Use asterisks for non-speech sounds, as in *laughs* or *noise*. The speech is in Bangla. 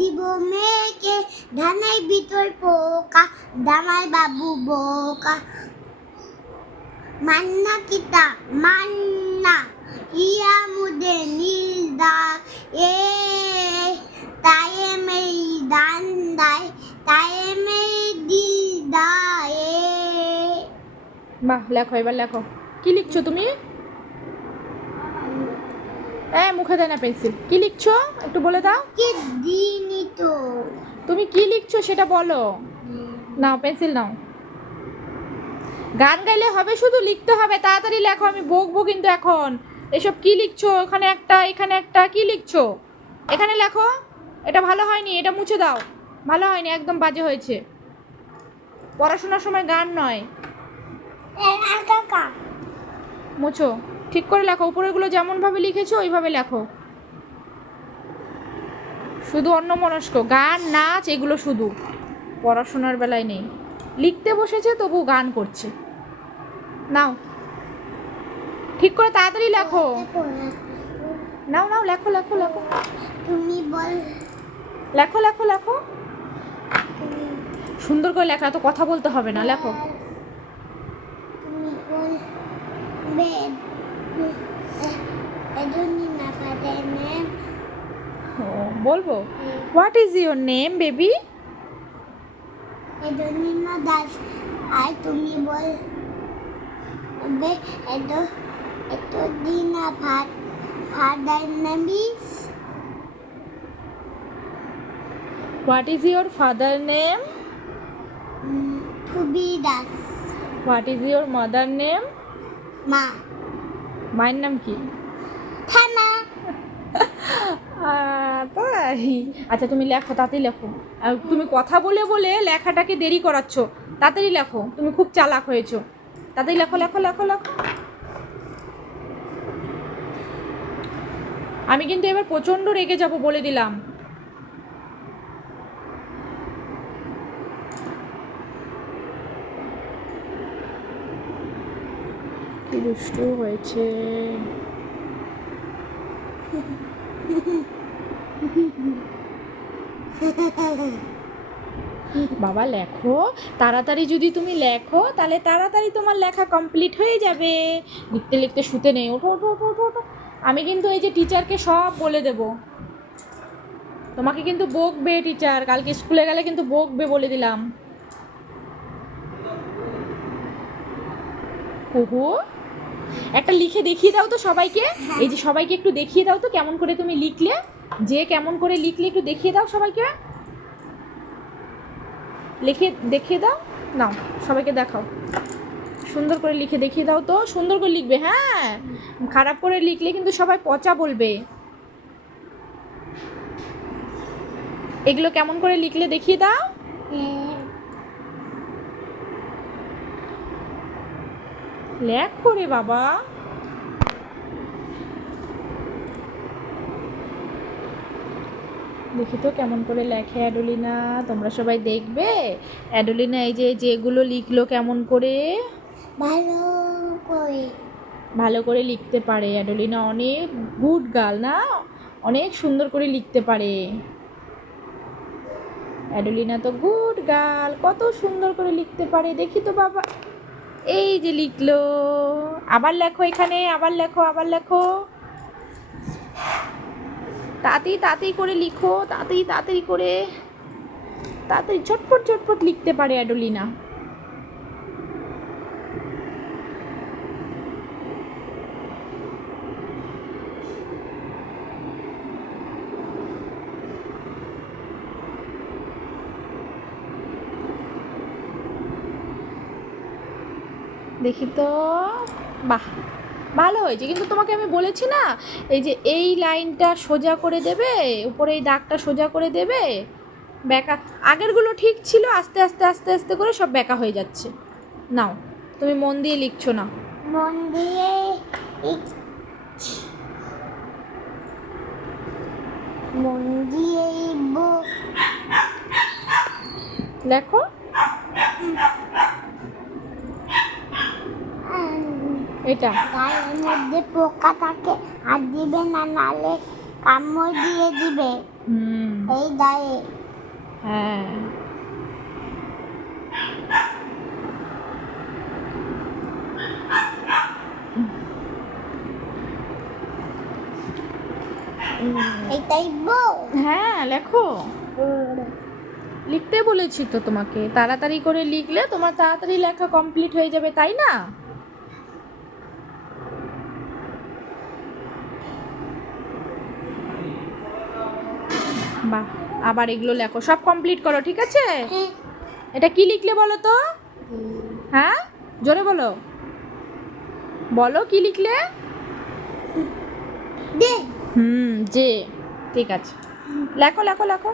দিব মেয়েকে, ধানের ভিতর পোকা, দামাই বাবু বোকা। মান্না কিতা, মান্না, ইয়া মুদে নীল দাগ, এ, তায়ে মেই দান দায়, তায়ে মেই দিল দায়ে। বাহ, লেখো, এবার লেখো। কি লিখছো তুমি? এ মুখে দেয় না পেন্সিল। কি লিখছো? একটু বলে দাও। কি দিনই তো। তুমি কি লিখছো সেটা বলো। নাও পেন্সিল নাও। গান গাইলে হবে শুধু লিখতে হবে তাড়াতাড়ি লেখো আমি বকবো কিন্তু এখন। এসব কি লিখছো? এখানে একটা এখানে একটা কি লিখছো? এখানে লেখো। এটা ভালো হয়নি এটা মুছে দাও। ভালো হয়নি একদম বাজে হয়েছে। পড়াশোনার সময় গান নয়। মুছো। ঠিক করে লেখো উপরেগুলো যেমনভাবে লিখেছো ওইভাবে লেখো। শুধু অন্য মনস্ক গান নাচ এগুলো শুধু। পড়াশোনার বেলায় নেই। লিখতে বসেছে তবু গান করছে। নাও। ঠিক করে তাড়াতাড়ি লেখো। নাও নাও লেখো লেখো লেখো। তুমি বল। লেখো লেখো লেখো। সুন্দর করে লেখা তো কথা বলতে হবে না লেখো। তুমি বল। বলব? What is your name baby এজন্য না দাস আর তুমি বল বে এত এত দিন না ভাত father name is what is your father name Das what is your mother name মা মায়ের নাম কি? *laughs* তাই? আচ্ছা তুমি লেখো তাড়াতাড়ি লেখো। আর তুমি কথা বলে বলে লেখাটাকে দেরি করাচ্ছ তাড়াতাড়ি লেখো। তুমি খুব চালাক হয়েছো। তাড়াতাড়ি লেখো লেখো লেখো লেখো। আমি কিন্তু এবার প্রচণ্ড রেগে যাব বলে দিলাম। দুষ্টু হয়েছে। বাবা, লেখো। তাড়াতাড়ি যদি তুমি লেখো, তাহলে তাড়াতাড়ি তোমার লেখা কমপ্লিট হয়ে যাবে। লিখতে লিখতে শুতে নেই। ওঠো ওঠো ওঠো ওঠো ওঠো। আমি কিন্তু এই যে টিচারকে সব বলে দেব। তোমাকে কিন্তু বকবে টিচার কালকে স্কুলে গেলে কিন্তু বকবে বলে দিলাম। কুহু? একটা লিখে দেখিয়ে দাও তো সবাইকে। এই যে সবাইকে একটু দেখিয়ে দাও তো কেমন করে তুমি লিখলে। যে কেমন করে লিখলে একটু দেখিয়ে দাও সবাইকে। লিখে দেখিয়ে দাও। নাও সবাইকে দেখাও। সুন্দর করে লিখে দেখিয়ে দাও তো। সুন্দর করে লিখবে হ্যাঁ। খারাপ করে লিখলে কিন্তু সবাই পচা বলবে। এগুলো কেমন করে লিখলে দেখিয়ে দাও। লেখো রে বাবা। দেখি তো কেমন করে লেখে অ্যাডোলিনা তোমরা সবাই দেখবে? অ্যাডোলিনা এই যে যেগুলো লিখলো কেমন করে? ভালো করে। ভালো করে লিখতে পারে অ্যাডোলিনা অনেক গুড গার্ল না? অনেক সুন্দর করে লিখতে পারে। অ্যাডোলিনা তো গুড গার্ল কত সুন্দর করে লিখতে পারে। দেখি তো বাবা। এই যে লিখলো, আবার লেখো এখানে, আবার লেখো আবার লেখো। তাড়াতাড়ি তাড়াতাড়ি করে লিখো তাড়াতাড়ি তাড়াতাড়ি করে তাড়াতাড়ি ঝটপট ঝটপট লিখতে পারে অ্যাডোলিনা। দেখি তো। বাহ ভালো হয়েছে। কিন্তু তোমাকে আমি বলেছি না এই যে এই লাইনটা সোজা করে দেবে উপরে এই দাগটা সোজা করে দেবে বেকা আগেরগুলো ঠিক ছিল আস্তে আস্তে আস্তে আস্তে করে সব বেকা হয়ে যাচ্ছে। নাও তুমি মন দিয়ে লিখছো না। মন দিয়ে মন দিয়ে লেখো এটা। গায়ের মধ্যে পোকা থাকে হাত দিবে না নালে কামড় দিয়ে দিবে। হুম। এই দায়ে হ্যাঁ। এইটাই বউ। হ্যাঁ লেখো। লিখতে বলেছি তো তোমাকে। তাড়াতাড়ি করে লিখলে তোমার তাড়াতাড়ি লেখা কমপ্লিট হয়ে যাবে তাই না? বাহ আবার এগুলো লেখো। সব কমপ্লিট করো ঠিক আছে? হ্যাঁ। এটা কি লিখলে বলো তো? হ্যাঁ? জোরে বলো। বলো কি লিখলে? হুম যে। ঠিক আছে। লেখো লেখো লেখো।